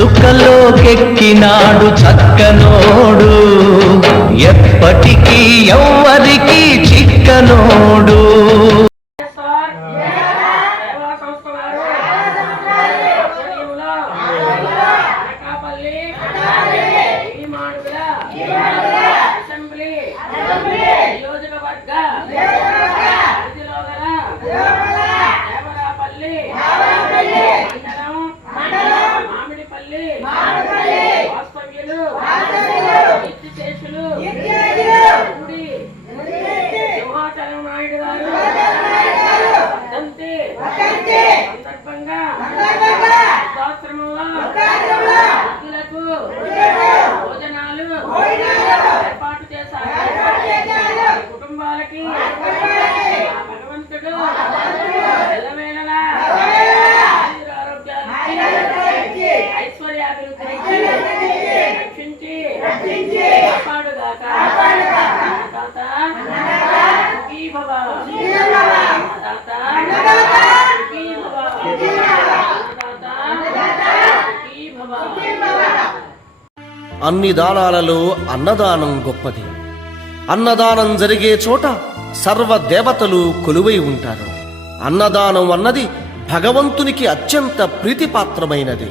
చుక్కలోకెక్కినాడు చక్కనోడు, ఎప్పటికీ ఎవ్వరికి చిక్కనోడు. కుటుంబాలకి భగవంతుడు ఐశ్వర్యాభివృద్ధి రక్షించి కాపాడుగాక. అన్ని దానాలలో అన్నదానం గొప్పది. అన్నదానం జరిగే చోట సర్వ దేవతలు కొలువై ఉంటారు. అన్నదానం అన్నది భగవంతునికి అత్యంత ప్రీతిపాత్రమైనది.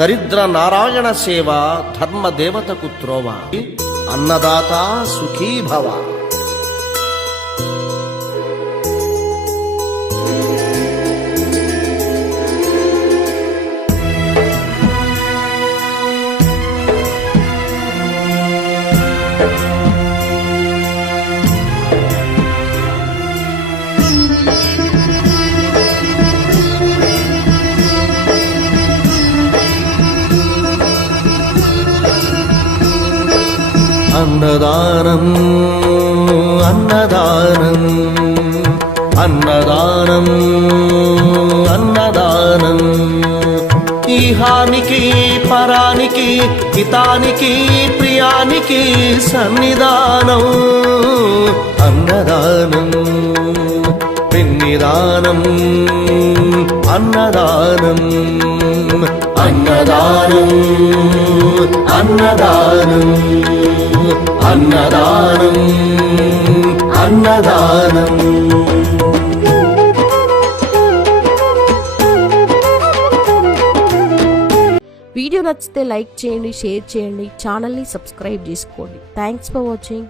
దరిద్ర నారాయణ సేవ ధర్మదేవతకు త్రోవ. అన్నదాత సుఖీభవ. అన్నదానం అన్నదానం అన్నదానం అన్నదానం. ఈహానికి పరానికి హితానికి ప్రియానికి సన్నిధానం. అన్నదానం పిన్నిదానం అన్నదానం అన్నదానం అన్నదానం అన్నదానం అన్నదానం. వీడియో నచ్చితే లైక్ చేయండి, షేర్ చేయండి, ఛానల్ని సబ్స్క్రైబ్ చేసుకోండి. Thanks for watching.